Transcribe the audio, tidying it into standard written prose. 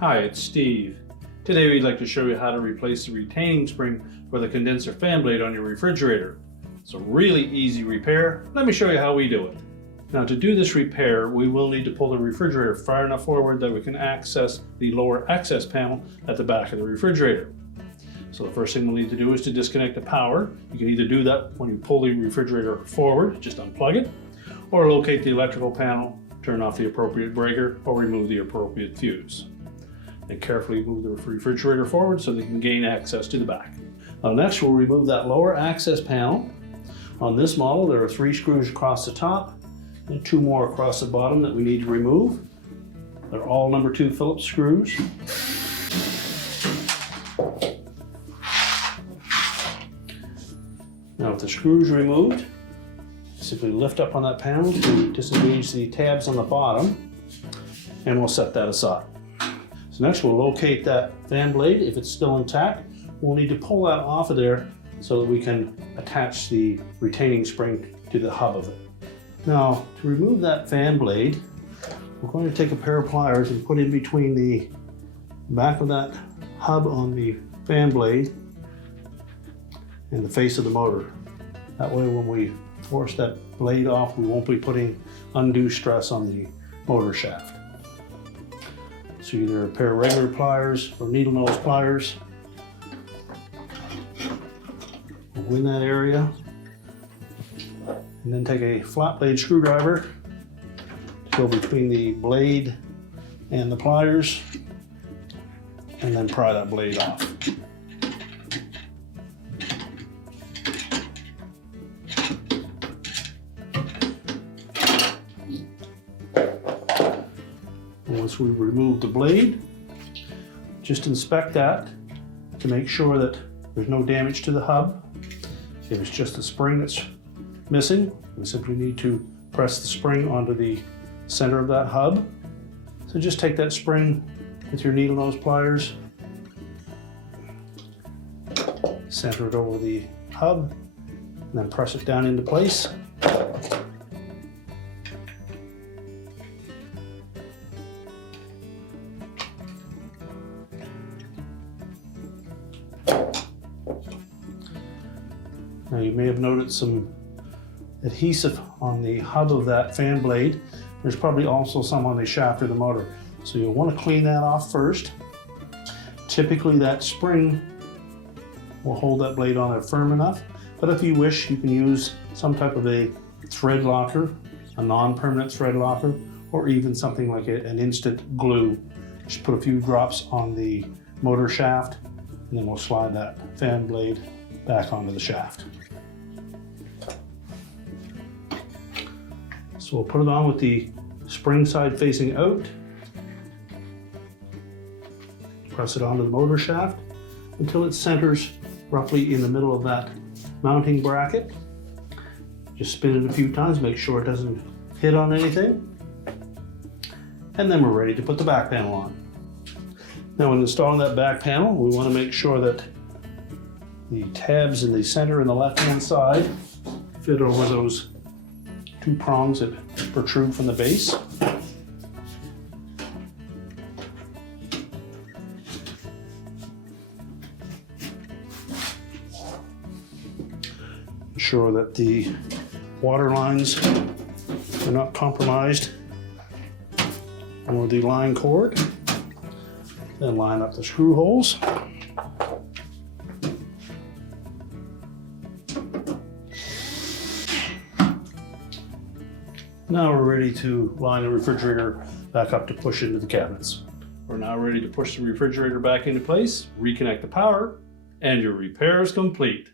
Hi, it's Steve. Today we'd like to show you how to replace the retaining spring for the condenser fan blade on your refrigerator. It's a really easy repair. Let me show you how we do it. Now, to do this repair, we will need to pull the refrigerator far enough forward that we can access the lower access panel at the back of the refrigerator. So the first thing we'll need to do is to disconnect the power. You can either do that when you pull the refrigerator forward, just unplug it, or locate the electrical panel, turn off the appropriate breaker, or remove the appropriate fuse. And carefully move the refrigerator forward so that you can gain access to the back. Next, we'll remove that lower access panel. On this model, there are 3 screws across the top and 2 more across the bottom that we need to remove. They're all number 2 Phillips screws. Now, with the screws removed, simply lift up on that panel to disengage the tabs on the bottom, and we'll set that aside. So next we'll locate that fan blade. If it's still intact, we'll need to pull that off of there so that we can attach the retaining spring to the hub of it. Now, to remove that fan blade, we're going to take a pair of pliers and put in between the back of that hub on the fan blade and the face of the motor. That way, when we force that blade off, we won't be putting undue stress on the motor shaft. So either a pair of regular pliers or needle nose pliers. We'll in that area. And then take a flat blade screwdriver to go between the blade and the pliers, and then pry that blade off. Once we've removed the blade, just inspect that to make sure that there's no damage to the hub. If it's just the spring that's missing, we simply need to press the spring onto the center of that hub. So just take that spring with your needle nose pliers, center it over the hub, and then press it down into place. Now, you may have noted some adhesive on the hub of that fan blade. There's probably also some on the shaft of the motor. So you'll want to clean that off first. Typically that spring will hold that blade on it firm enough, but if you wish, you can use some type of a thread locker, a non-permanent thread locker, or even something like an instant glue. Just put a few drops on the motor shaft, and then we'll slide that fan blade back onto the shaft. So we'll put it on with the spring side facing out. Press it onto the motor shaft until it centers roughly in the middle of that mounting bracket. Just spin it a few times, make sure it doesn't hit on anything. And then we're ready to put the back panel on. Now, when installing that back panel, we want to make sure that the tabs in the center and the left-hand side fit over those 2 prongs that protrude from the base. Ensure that the water lines are not compromised or the line cord. Then line up the screw holes. Now we're ready to line the refrigerator back up to push into the cabinets. We're now ready to push the refrigerator back into place, reconnect the power, and your repair is complete.